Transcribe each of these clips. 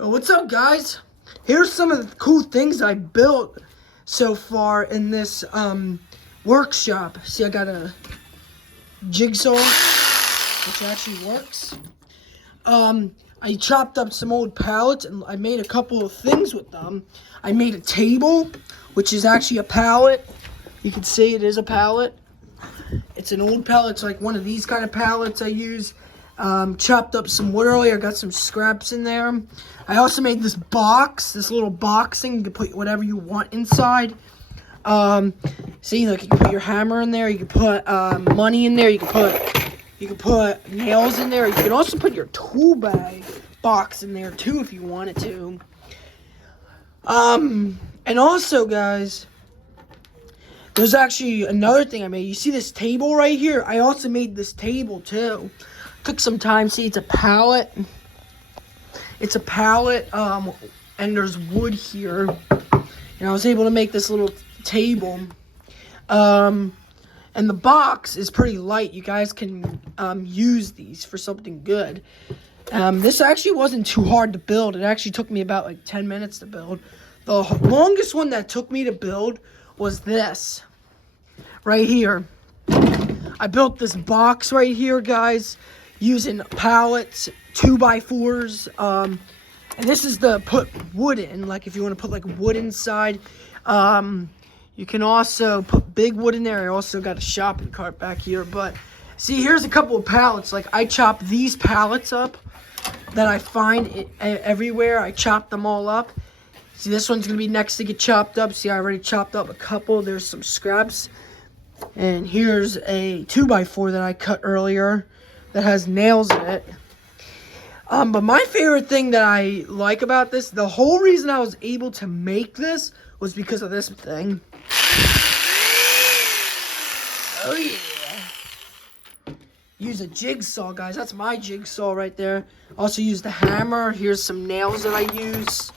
What's up, guys? Here's some of the cool things I built so far in this workshop. See, I got a jigsaw, which actually works. I chopped up some old pallets and I made a couple of things with them. I made a table, which is actually a pallet. You can see it is a pallet. It's an old pallet. It's like one of these kind of pallets I use. Chopped up some wood earlier. Got some scraps in there. I also made this box, this little box thing. You can put whatever you want inside. See, like you can put your hammer in there. You can put money in there. You can put nails in there. You can also put your tool bag box in there too if you wanted to. And also, guys, there's actually another thing I made. You see this table right here? I also made this table too. Took some time. See, it's a pallet. It's a pallet, and there's wood here. And I was able to make this little table. And the box is pretty light. You guys can use these for something good. This actually wasn't too hard to build. It actually took me about like 10 minutes to build. The longest one that took me to build was this right here. I built this box right here, guys, using pallets, 2x4s, and this is the put wood in, like if you want to put like wood inside. You can also put big wood in there. I also got a shopping cart back here, but see, here's a couple of pallets. Like I chop these pallets up that I find everywhere. I chop them all up. See, this one's gonna be next to get chopped up. See, I already chopped up a couple. There's some scraps. And here's a 2x4 that I cut earlier that has nails in it. But my favorite thing that I like about this, the whole reason I was able to make this was because of this thing. Oh yeah. Use a jigsaw, guys. That's my jigsaw right there. Also use the hammer. Here's some nails that I use.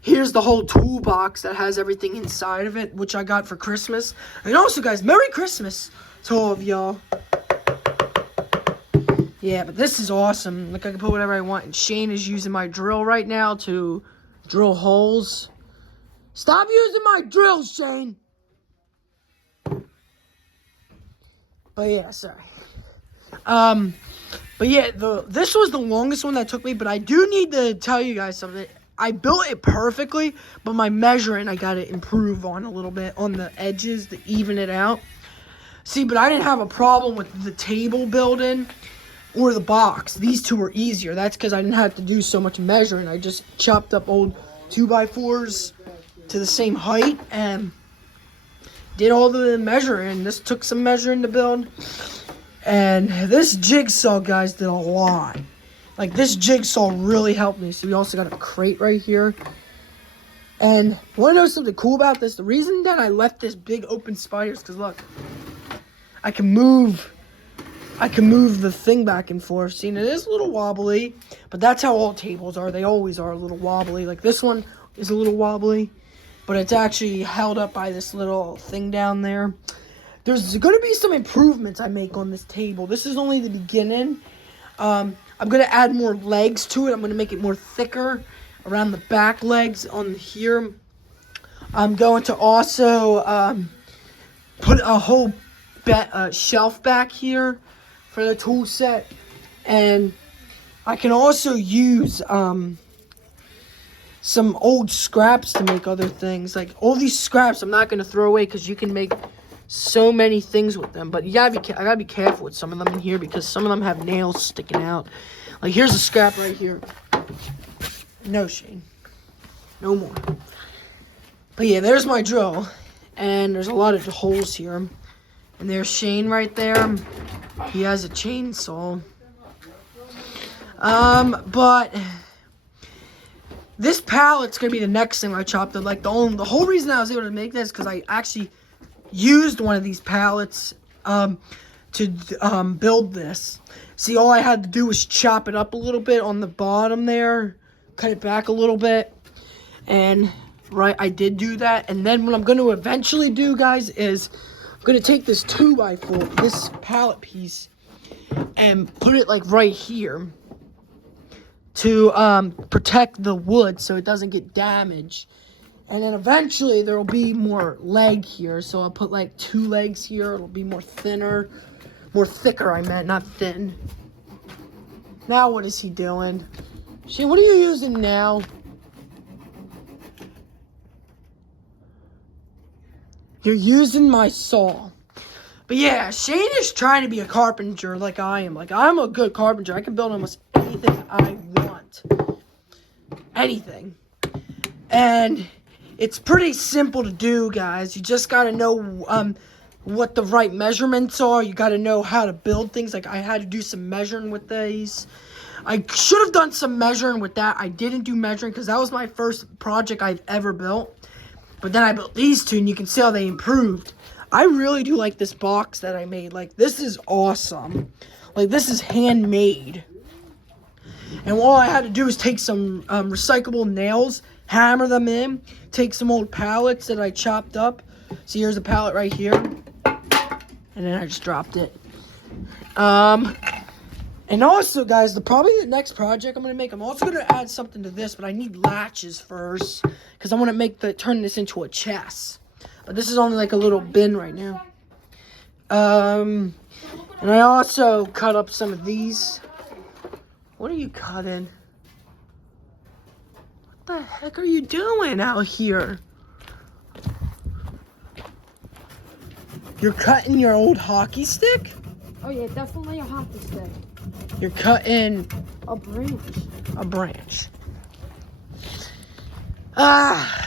Here's the whole toolbox that has everything inside of it, which I got for Christmas. And also, guys, Merry Christmas to all of y'all. Yeah, but this is awesome. Look, I can put whatever I want. And Shane is using my drill right now to drill holes. Stop using my drill, Shane. But yeah, sorry. But yeah, this was the longest one that took me. But I do need to tell you guys something. I built it perfectly, but my measuring I got to improve on a little bit on the edges to even it out. See, but I didn't have a problem with the table building or the box. These two were easier. That's because I didn't have to do so much measuring. I just chopped up old 2x4s to the same height and did all the measuring. This took some measuring to build. And this jigsaw, guys, did a lot. Like, this jigsaw really helped me. So we also got a crate right here. And want to know something cool about this? The reason that I left this big open spider is because, look, I can move the thing back and forth. See, and it is a little wobbly, but that's how all tables are. They always are a little wobbly. Like, this one is a little wobbly, but it's actually held up by this little thing down there. There's going to be some improvements I make on this table. This is only the beginning. I'm going to add more legs to it. I'm going to make it more thicker around the back legs on here. I'm going to also put a whole shelf back here for the tool set. And I can also use some old scraps to make other things. Like, all these scraps I'm not going to throw away because you can make so many things with them. But I gotta be careful with some of them in here because some of them have nails sticking out. Like, here's a scrap right here. No, Shane. No more. But yeah, there's my drill. And there's a lot of holes here. And there's Shane right there. He has a chainsaw. But this pallet's gonna be the next thing I chopped up. Like, the whole reason I was able to make this because I actually used one of these pallets to build this. See, all I had to do was chop it up a little bit on the bottom there, cut it back a little bit, and I did do that. And then what I'm going to eventually do, guys, is I'm going to take this 2x4, this pallet piece, and put it like right here to protect the wood so it doesn't get damaged. And then eventually there will be more leg here, so I'll put like 2 legs here. It'll be more thicker, I meant, not thin. Now what is he doing? Shane, what are you using now? You're using my saw. But yeah, Shane is trying to be a carpenter like I am. Like, I'm a good carpenter. I can build almost anything I want. Anything. And it's pretty simple to do, guys. You just got to know what the right measurements are. You got to know how to build things. Like, I had to do some measuring with these. I should have done some measuring with that. I didn't do measuring because that was my first project I've ever built. But then I built these two, and you can see how they improved. I really do like this box that I made. Like, this is awesome. Like, this is handmade. And all I had to do is take some recyclable nails, hammer them in, take some old pallets that I chopped up. See, here's a pallet right here. And then I just dropped it. And also, guys, probably the next project I'm going to make, I'm also going to add something to this, but I need latches first, because I want to turn this into a chest. But this is only like a little bin right now. And I also cut up some of these. What are you cutting? What the heck are you doing out here? You're cutting your old hockey stick? Oh yeah, definitely a hockey stick. You're cutting a branch. A branch.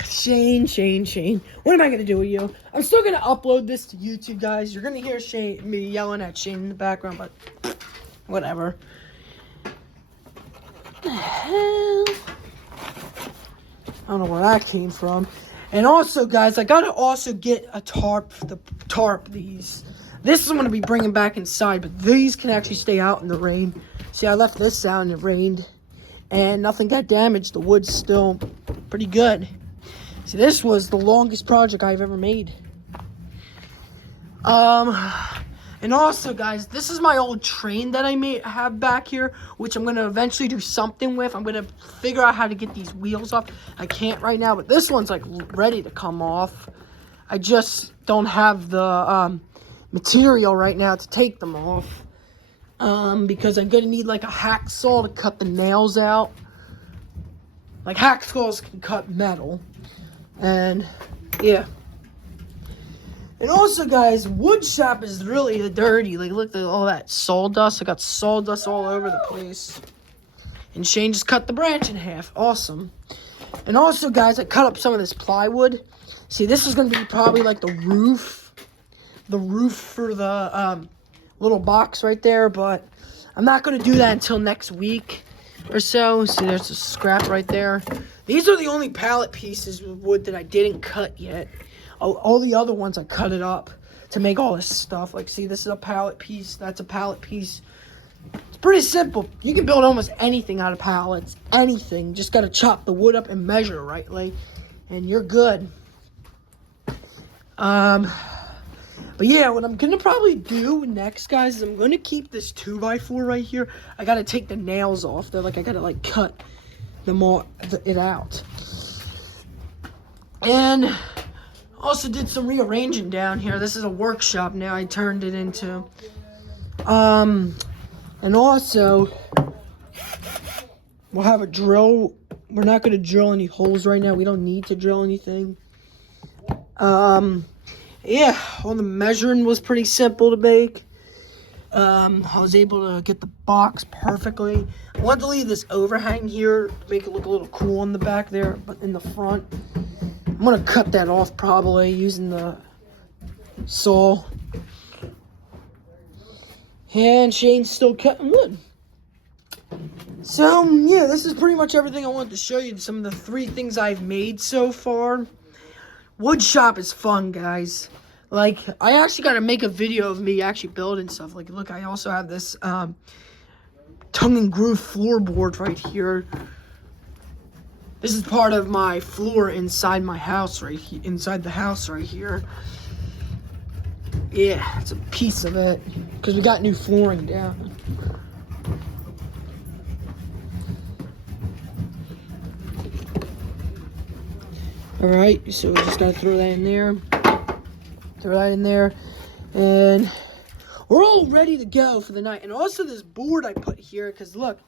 Shane. What am I going to do with you? I'm still going to upload this to YouTube, guys. You're going to hear me yelling at Shane in the background, but whatever. What the hell? I don't know where that came from. And also, guys, I got to also get a tarp, these. This is I'm going to be bringing back inside, but these can actually stay out in the rain. See, I left this out and it rained, and nothing got damaged. The wood's still pretty good. See, this was the longest project I've ever made. And also, guys, this is my old train that I have back here, which I'm going to eventually do something with. I'm going to figure out how to get these wheels off. I can't right now, but this one's, like, ready to come off. I just don't have the material right now to take them off. Because I'm going to need, like, a hacksaw to cut the nails out. Like, hacksaws can cut metal. And, yeah. And also, guys, wood shop is really dirty. Like, look at all that sawdust. I got sawdust all over the place. And Shane just cut the branch in half. Awesome. And also, guys, I cut up some of this plywood. See, this is going to be probably like the roof. The roof for the little box right there. But I'm not going to do that until next week or so. See, there's a scrap right there. These are the only pallet pieces of wood that I didn't cut yet. All the other ones, I cut it up to make all this stuff. Like, see, this is a pallet piece. That's a pallet piece. It's pretty simple. You can build almost anything out of pallets. Anything. Just got to chop the wood up and measure rightly. And you're good. But yeah, what I'm going to probably do next, guys, is I'm going to keep this 2x4 right here. I got to take the nails off. They're like, I got to, like, cut it out. And also did some rearranging down here. This is a workshop now. I turned it into. And also, we'll have a drill. We're not going to drill any holes right now. We don't need to drill anything. Yeah, all the measuring was pretty simple to make. I was able to get the box perfectly. I wanted to leave this overhang here to make it look a little cool in the back there, but in the front, I'm going to cut that off probably using the saw. And Shane's still cutting wood. So, yeah, this is pretty much everything I wanted to show you. Some of the 3 things I've made so far. Wood shop is fun, guys. Like, I actually got to make a video of me actually building stuff. Like, look, I also have this tongue and groove floorboard right here. This is part of my floor inside my house right here, inside the house right here. Yeah, it's a piece of it because we got new flooring down. Alright, so we just gotta throw that in there. Throw that in there. And we're all ready to go for the night. And also this board I put here, because look,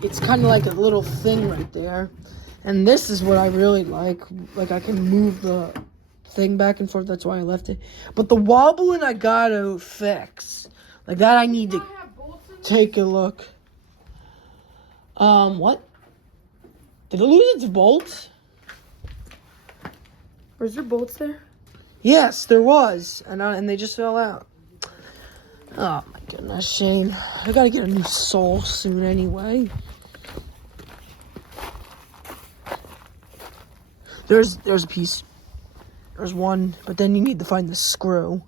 it's kind of like a little thing right there. And this is what I really like. Like, I can move the thing back and forth. That's why I left it. But the wobbling I gotta fix. Like, that I need to take a look. What? Did it lose its bolts? Was there bolts there? Yes, there was. And they just fell out. Oh, my goodness, Shane. I gotta get a new sole soon anyway. There's a piece. There's one, but then you need to find the screw.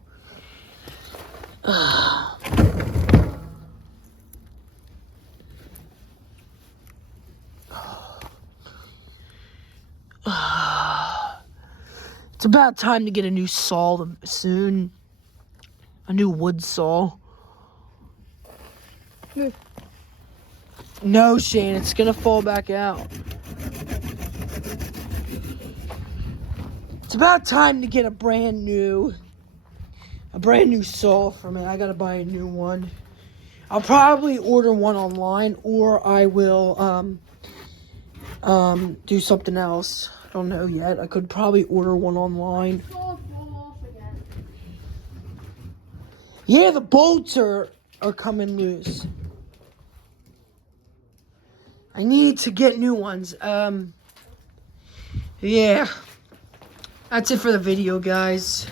It's about time to get a new saw soon. A new wood saw. No, Shane, it's gonna fall back out. It's about time to get a brand new saw for me. I gotta buy a new one. I'll probably order one online, or I will do something else. I don't know yet. I could probably order one online. Yeah, the bolts are coming loose. I need to get new ones. Yeah. That's it for the video, guys.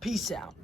Peace out.